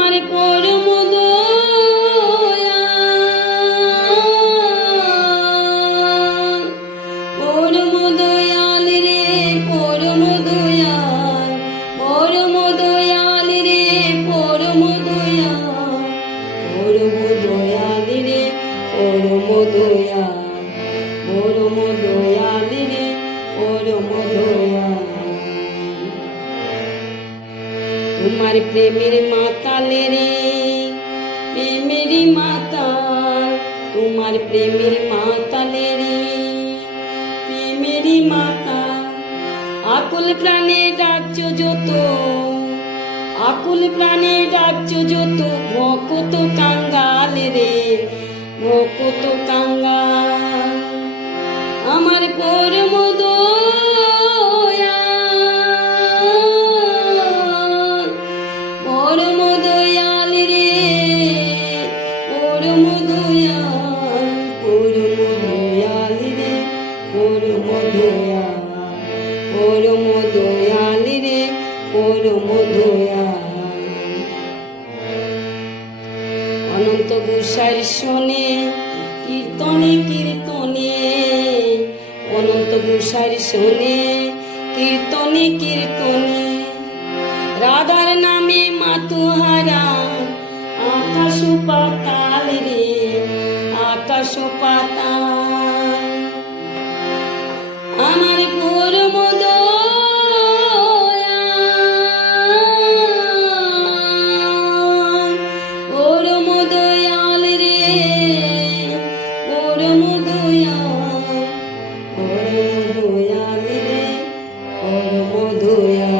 আমার পরম দয়াল, পরম দয়াল রে পরম দয়াল, পরম দয়াল রে পরম দয়াল, পরম দয়াল রে পরম দয়াল, পরম দয়াল রে পরম দয়াল। তোমার প্রেমের মাতালে রে প্রেমের মাতাল, তোমার প্রেমের মাতালে রে প্রেমের মাতাল। আকুল প্রাণে ডাকছো যত, আকুল প্রাণে ডাকছো যত, ভকত কাঙ্গাল রে ভকত কাঙ্গাল। আমার পরম দয়াল, পরম দয়াল রে পরম দয়াল, পরম দয়াল রে পরম দয়াল, পরম দয়াল রে পরম দয়াল। অনন্ত গোসাইর শোনে কীর্তনে কীর্তনে, অনন্ত গোসাইর শোনে কীর্তনে কীর্তনে। রাধার নামে মাতুহারা আকাশ পাতাল রে আকাশ পাতাল। আমার পরম দয়াল, পরম দয়াল রে পরম দয়াল, পরম দয়াল রে পরম দয়াল।